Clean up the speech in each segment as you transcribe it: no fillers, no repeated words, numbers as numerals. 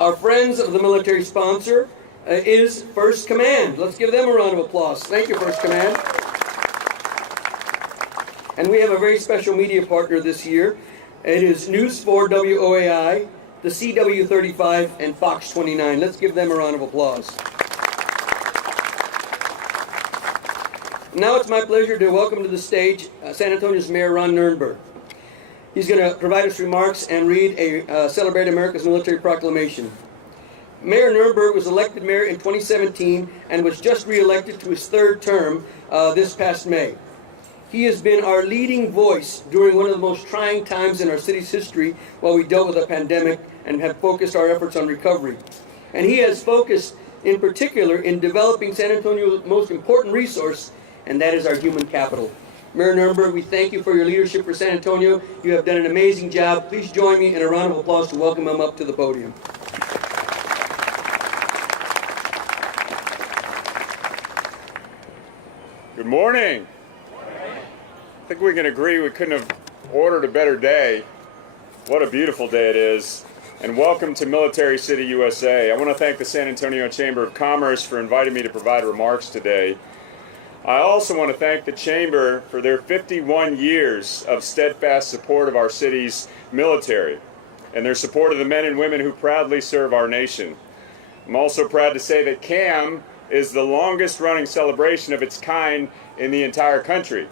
Our friends of the military sponsor is First Command. Let's give them a round of applause. Thank you, First Command. And we have a very special media partner this year. It is News 4 WOAI, the CW35, and Fox 29. Let's give them a round of applause. Now it's my pleasure to welcome to the stage San Antonio's Mayor Ron Nirenberg. He's going to provide us remarks and read a Celebrate America's Military Proclamation. Mayor Nirenberg was elected mayor in 2017 and was just re-elected to his third term this past May. He has been our leading voice during one of the most trying times in our city's history while we dealt with a pandemic and have focused our efforts on recovery. And he has focused in particular in developing San Antonio's most important resource, and that is our human capital. Mayor Nirenberg, we thank you for your leadership for San Antonio. You have done an amazing job. Please join me in a round of applause to welcome him up to the podium. Good morning. I think we can agree we couldn't have ordered a better day. What a beautiful day it is. And welcome to Military City, USA. I want to thank the San Antonio Chamber of Commerce for inviting me to provide remarks today. I also want to thank the Chamber for their 51 years of steadfast support of our city's military and their support of the men and women who proudly serve our nation. I'm also proud to say that CAM is the longest running celebration of its kind in the entire country.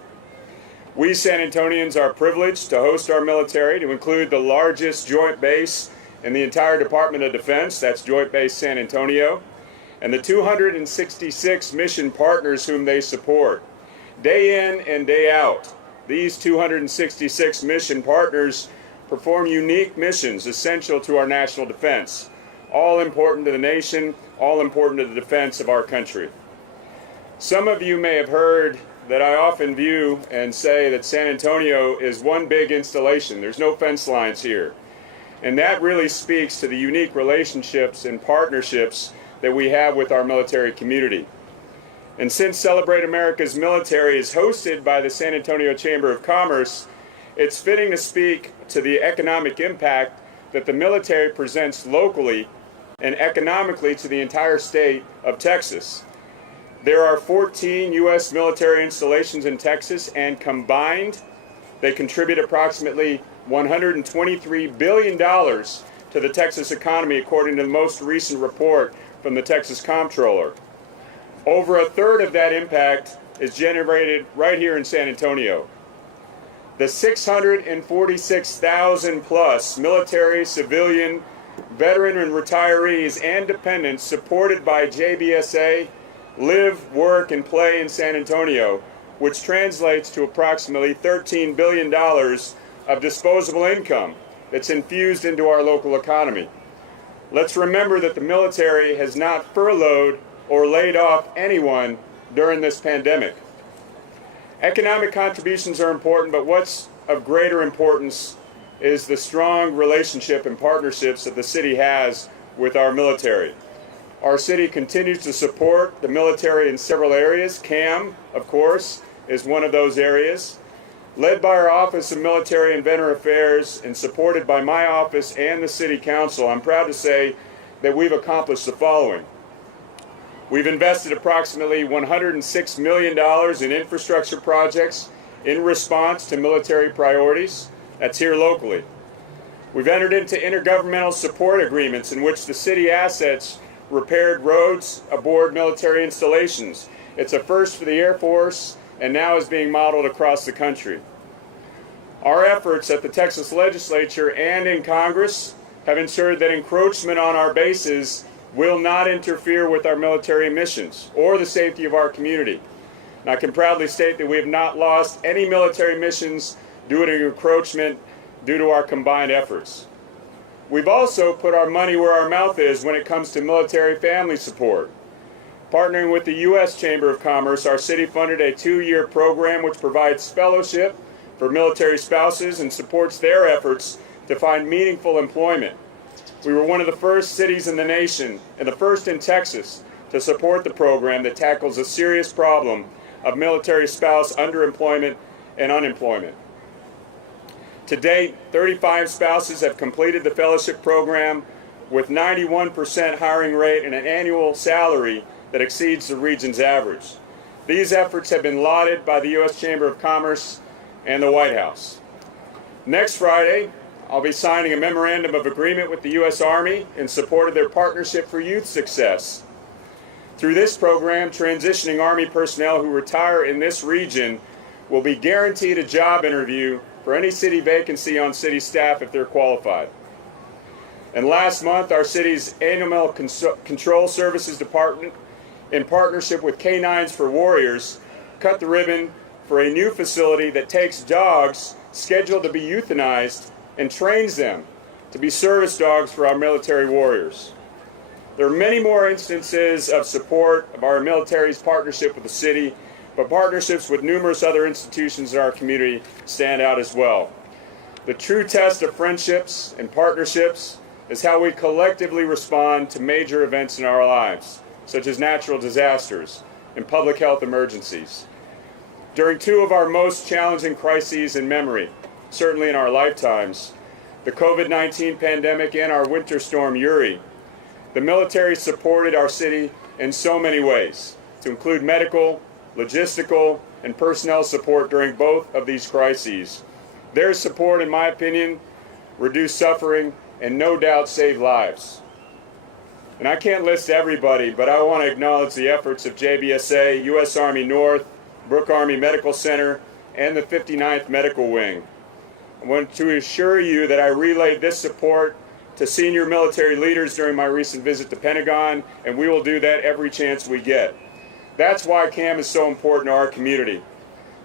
We San Antonians are privileged to host our military, to include the largest joint base in the entire Department of Defense, that's Joint Base San Antonio, and the 266 mission partners whom they support. Day in and day out, these 266 mission partners perform unique missions essential to our national defense, all important to the nation, all important to the defense of our country. Some of you may have heard that I often view and say that San Antonio is one big installation. There's no fence lines here. And that really speaks to the unique relationships and partnerships that we have with our military community. And since Celebrate America's Military is hosted by the San Antonio Chamber of Commerce, it's fitting to speak to the economic impact that the military presents locally and economically to the entire state of Texas. There are 14 U.S. military installations in Texas, and combined, they contribute approximately $123 billion to the Texas economy, according to the most recent report from the Texas Comptroller. Over a third of that impact is generated right here in San Antonio. The 646,000 plus military, civilian, veteran and retirees and dependents supported by JBSA live, work, and play in San Antonio, which translates to approximately $13 billion of disposable income that's infused into our local economy. Let's remember that the military has not furloughed or laid off anyone during this pandemic. Economic contributions are important, but what's of greater importance is the strong relationship and partnerships that the city has with our military. Our city continues to support the military in several areas. CAM, of course, is one of those areas. Led by our Office of Military and Veteran Affairs and supported by my office and the City Council, I'm proud to say that we've accomplished the following. We've invested approximately $106 million in infrastructure projects in response to military priorities. That's here locally. We've entered into intergovernmental support agreements in which the city assets repaired roads aboard military installations. It's a first for the Air Force and now is being modeled across the country. Our efforts at the Texas Legislature and in Congress have ensured that encroachment on our bases will not interfere with our military missions or the safety of our community. And I can proudly state that we have not lost any military missions due to encroachment due to our combined efforts. We've also put our money where our mouth is when it comes to military family support. Partnering with the U.S. Chamber of Commerce, our city funded a 2-year program which provides fellowship for military spouses and supports their efforts to find meaningful employment. We were one of the first cities in the nation, and the first in Texas, to support the program that tackles a serious problem of military spouse underemployment and unemployment. To date, 35 spouses have completed the fellowship program, with 91% hiring rate and an annual salary that exceeds the region's average. These efforts have been lauded by the U.S. Chamber of Commerce and the White House. Next Friday, I'll be signing a memorandum of agreement with the U.S. Army in support of their Partnership for Youth Success. Through this program, transitioning Army personnel who retire in this region will be guaranteed a job interview for any city vacancy on city staff if they're qualified. And last month, our city's Animal Control Services Department, in partnership with Canines for Warriors, cut the ribbon for a new facility that takes dogs scheduled to be euthanized and trains them to be service dogs for our military warriors. There are many more instances of support of our military's partnership with the city, but partnerships with numerous other institutions in our community stand out as well. The true test of friendships and partnerships is how we collectively respond to major events in our lives, such as natural disasters and public health emergencies. During two of our most challenging crises in memory, certainly in our lifetimes, the COVID-19 pandemic and our winter storm Uri, the military supported our city in so many ways, to include medical, logistical, and personnel support during both of these crises. Their support, in my opinion, reduced suffering and no doubt saved lives. And I can't list everybody, but I want to acknowledge the efforts of JBSA, U.S. Army North, Brooke Army Medical Center, and the 59th Medical Wing. I want to assure you that I relayed this support to senior military leaders during my recent visit to Pentagon, and we will do that every chance we get. That's why CAM is so important to our community.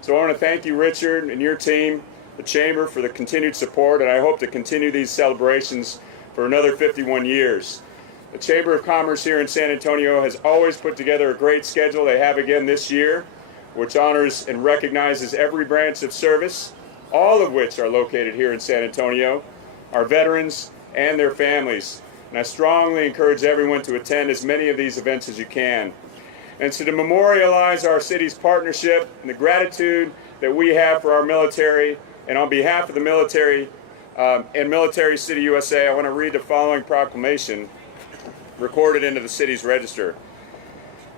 So I want to thank you, Richard, and your team, the Chamber, for the continued support, and I hope to continue these celebrations for another 51 years. The Chamber of Commerce here in San Antonio has always put together a great schedule. They have again this year, which honors and recognizes every branch of service, all of which are located here in San Antonio, our veterans and their families. And I strongly encourage everyone to attend as many of these events as you can. And so to memorialize our city's partnership and the gratitude that we have for our military, and on behalf of the military and Military City USA, I want to read the following proclamation recorded into the city's register.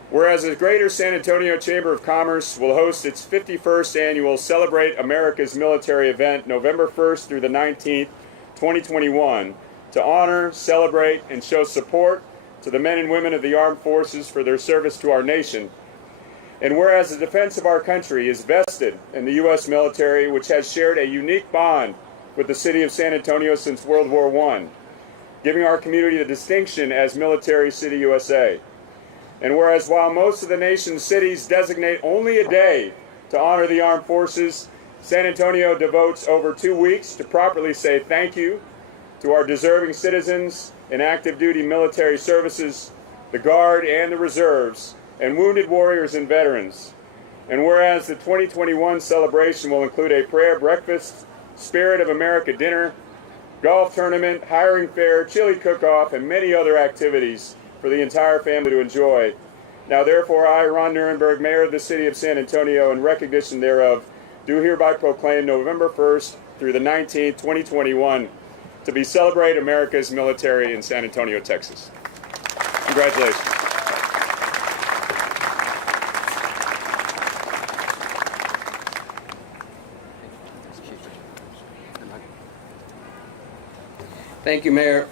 Whereas the Greater San Antonio Chamber of Commerce will host its 51st annual Celebrate America's Military event November 1st through the 19th, 2021, to honor, celebrate, and show support to the men and women of the armed forces for their service to our nation. And whereas the defense of our country is vested in the U.S. military, which has shared a unique bond with the city of San Antonio since World War I, giving our community the distinction as Military City USA. And whereas while most of the nation's cities designate only a day to honor the armed forces, San Antonio devotes over 2 weeks to properly say thank you to our deserving citizens in active duty military services, the Guard and the Reserves, and wounded warriors and veterans. And whereas the 2021 celebration will include a prayer breakfast, Spirit of America dinner, golf tournament, hiring fair, chili cook-off, and many other activities for the entire family to enjoy. Now therefore I, Ron Nirenberg, Mayor of the City of San Antonio, in recognition thereof, do hereby proclaim November 1st through the 19th, 2021, to be Celebrate America's Military in San Antonio, Texas. Congratulations. Thank you, Mayor.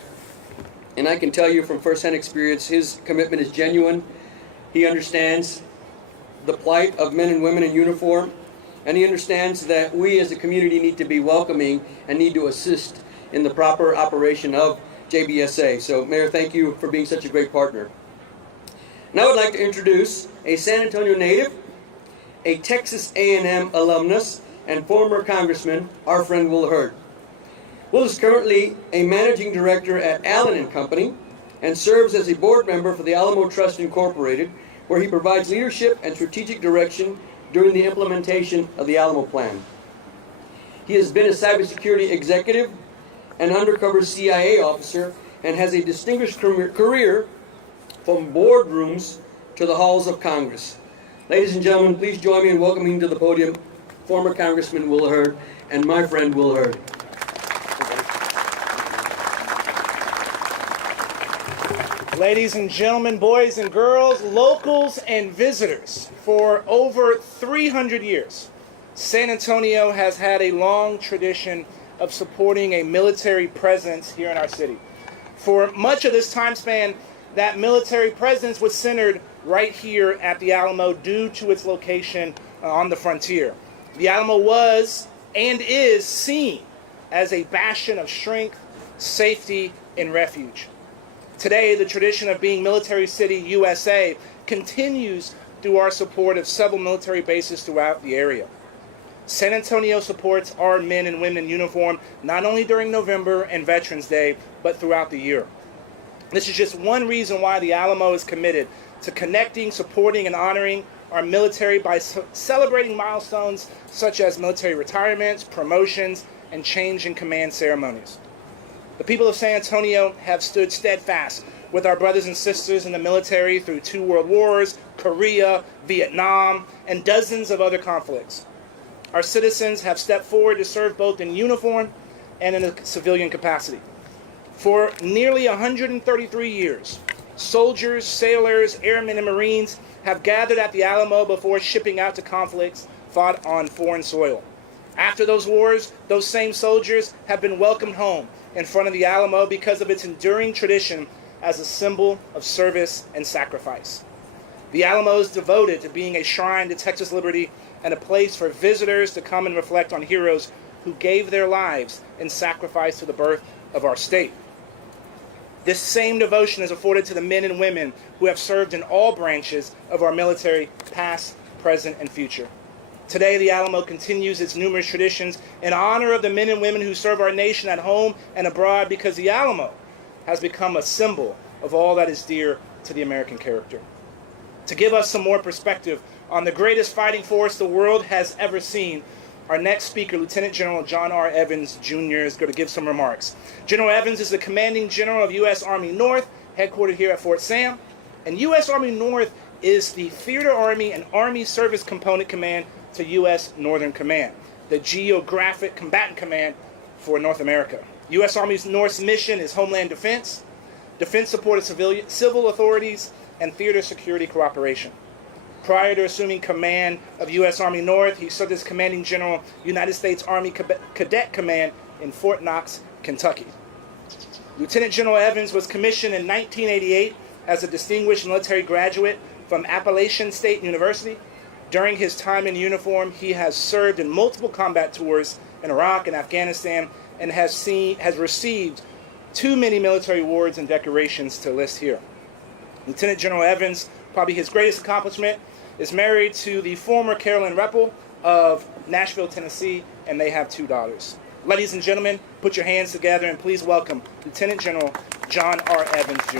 And I can tell you from firsthand experience, his commitment is genuine. He understands the plight of men and women in uniform, and he understands that we as a community need to be welcoming and need to assist in the proper operation of JBSA. So, Mayor, thank you for being such a great partner. Now I would like to introduce a San Antonio native, a Texas A&M alumnus, and former Congressman, our friend Will Hurd. Will is currently a managing director at Allen & Company and serves as a board member for the Alamo Trust Incorporated, where he provides leadership and strategic direction during the implementation of the Alamo Plan. He has been a cybersecurity executive, an undercover CIA officer, and has a distinguished career from boardrooms to the halls of Congress. Ladies and gentlemen, please join me in welcoming to the podium former Congressman Will Hurd and my friend Will Hurd. Ladies and gentlemen, boys and girls, locals and visitors, for over 300 years, San Antonio has had a long tradition of supporting a military presence here in our city. For much of this time span, that military presence was centered right here at the Alamo due to its location on the frontier. The Alamo was and is seen as a bastion of strength, safety, and refuge. Today, the tradition of being Military City, USA continues through our support of several military bases throughout the area. San Antonio supports our men and women in uniform not only during November and Veterans Day, but throughout the year. This is just one reason why the Alamo is committed to connecting, supporting, and honoring our military by celebrating milestones such as military retirements, promotions, and change in command ceremonies. The people of San Antonio have stood steadfast with our brothers and sisters in the military through 2 world wars, Korea, Vietnam, and dozens of other conflicts. Our citizens have stepped forward to serve both in uniform and in a civilian capacity. For nearly 133 years, soldiers, sailors, airmen, and Marines have gathered at the Alamo before shipping out to conflicts fought on foreign soil. After those wars, those same soldiers have been welcomed home in front of the Alamo because of its enduring tradition as a symbol of service and sacrifice. The Alamo is devoted to being a shrine to Texas liberty and a place for visitors to come and reflect on heroes who gave their lives in sacrifice to the birth of our state. This same devotion is afforded to the men and women who have served in all branches of our military, past, present, and future. Today, the Alamo continues its numerous traditions in honor of the men and women who serve our nation at home and abroad because the Alamo has become a symbol of all that is dear to the American character. To give us some more perspective on the greatest fighting force the world has ever seen, our next speaker, Lieutenant General John R. Evans, Jr., is going to give some remarks. General Evans is the commanding general of U.S. Army North, headquartered here at Fort Sam. And U.S. Army North is the Theater Army and Army Service Component Command to U.S. Northern Command, the Geographic Combatant Command for North America. U.S. Army North's mission is homeland defense, defense support of civil authorities, and theater security cooperation. Prior to assuming command of U.S. Army North, he served as commanding general, United States Army Cadet Command in Fort Knox, Kentucky. Lieutenant General Evans was commissioned in 1988 as a distinguished military graduate from Appalachian State University. During his time in uniform, he has served in multiple combat tours in Iraq and Afghanistan and has received too many military awards and decorations to list here. Lieutenant General Evans, probably his greatest accomplishment, is married to the former Carolyn Reppel of Nashville, Tennessee, and they have 2 daughters. Ladies and gentlemen, put your hands together and please welcome Lieutenant General John R. Evans, Jr.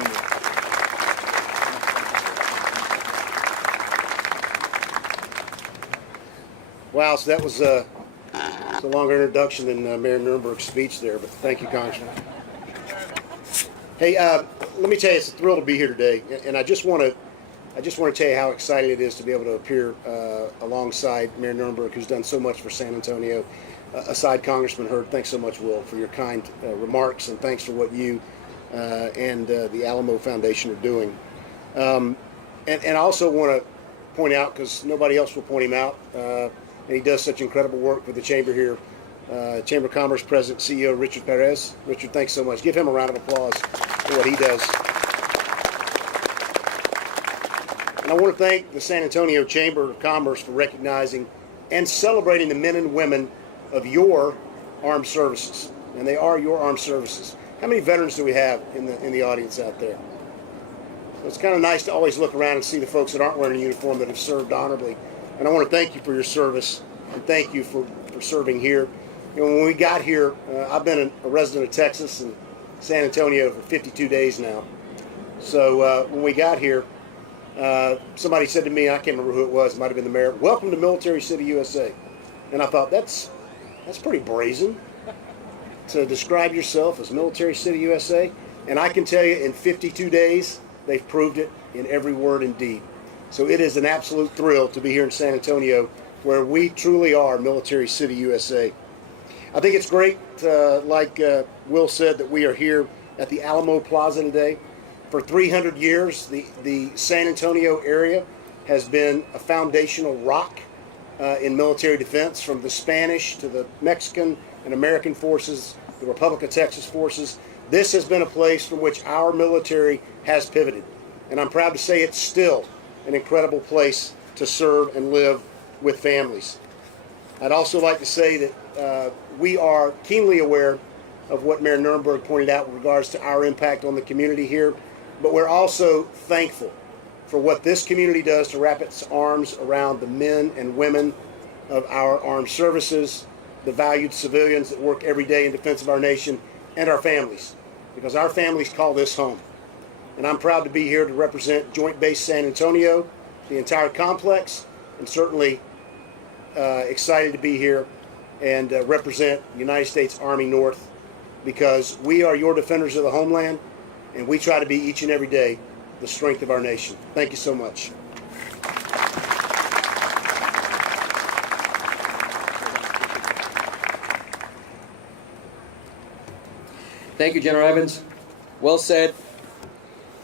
Wow, so that was a longer introduction than Mayor Nurnberg's speech there, but thank you, Congressman. Hey, let me tell you, it's a thrill to be here today, and I just want to tell you how excited it is to be able to appear alongside Mayor Nurnberg, who's done so much for San Antonio. Aside Congressman Hurd, thanks so much, Will, for your kind remarks, and thanks for what you and the Alamo Foundation are doing. And I also want to point out, because nobody else will point him out, and he does such incredible work for the Chamber here, Chamber of Commerce President, CEO Richard Perez. Richard, thanks so much. Give him a round of applause for what he does. And I want to thank the San Antonio Chamber of Commerce for recognizing and celebrating the men and women of your armed services. And they are your armed services. How many veterans do we have in the audience out there? So it's kind of nice to always look around and see the folks that aren't wearing a uniform that have served honorably. And I want to thank you for your service, and thank you for serving here. You know, when we got here, I've been a resident of Texas and San Antonio for 52 days now. So when we got here, somebody said to me, I can't remember who it was, it might have been the mayor, "Welcome to Military City, USA." And I thought, that's pretty brazen to describe yourself as Military City, USA. And I can tell you, in 52 days, they've proved it in every word and deed. So it is an absolute thrill to be here in San Antonio, where we truly are Military City, USA. I think it's great, like Will said, that we are here at the Alamo Plaza today. For 300 years, the San Antonio area has been a foundational rock in military defense, from the Spanish to the Mexican and American forces, the Republic of Texas forces. This has been a place from which our military has pivoted. And I'm proud to say it's still an incredible place to serve and live with families. I'd also like to say that we are keenly aware of what Mayor Nurnberg pointed out with regards to our impact on the community here, but we're also thankful for what this community does to wrap its arms around the men and women of our armed services, the valued civilians that work every day in defense of our nation, and our families, because our families call this home. And I'm proud to be here to represent Joint Base San Antonio, the entire complex, and certainly excited to be here and represent the United States Army North, because we are your defenders of the homeland, and we try to be each and every day the strength of our nation. Thank you so much. Thank you, General Evans. Well said.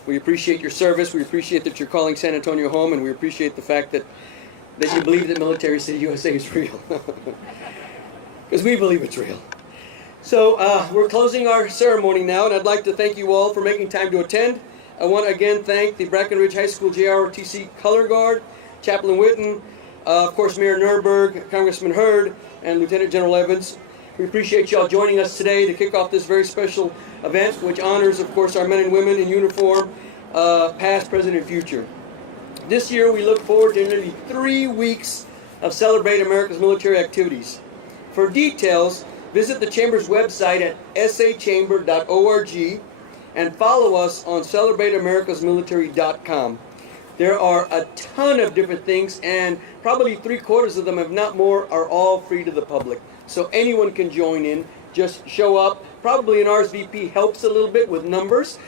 We appreciate your service. We appreciate that you're calling San Antonio home, and we appreciate the fact that you believe that Military City USA is real. Because we believe it's real. So we're closing our ceremony now, and I'd like to thank you all for making time to attend. I want to again thank the Brackenridge High School JROTC Color Guard, Chaplain Witten, of course Mayor Nurnberg, Congressman Hurd, and Lieutenant General Evans. We appreciate you all joining us today to kick off this very special event, which honors, of course, our men and women in uniform, past, present, and future. This year, we look forward to nearly 3 weeks of Celebrate America's military activities. For details, visit the Chamber's website at sachamber.org and follow us on celebrateamericasmilitary.com. There are a ton of different things, and probably 3/4 of them, if not more, are all free to the public. So anyone can join in. Just show up. Probably an RSVP helps a little bit with numbers.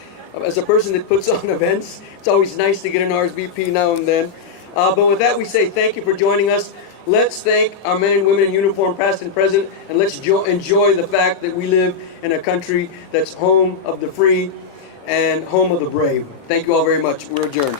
As a person that puts on events, it's always nice to get an RSVP now and then. But with that, we say thank you for joining us. Let's thank our men and women in uniform, past and present, and let's enjoy the fact that we live in a country that's home of the free and home of the brave. Thank you all very much. We're adjourned.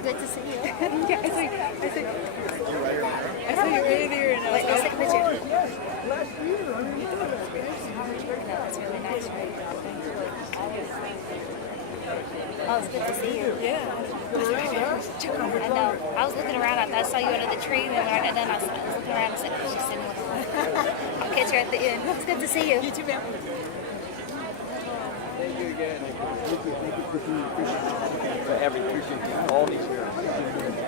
Good to see you. Yeah, I saw you right there, and I was Let's take a picture. oh, No, it's really nice, right? Oh, it's good to see you. yeah. I know. I was looking around. I saw you under the tree, and then I was looking around and said, oh, she's sitting with her. I'll catch her at the end. It's good to see you. You too, ma'am. Thank you again. For every appreciate all these years.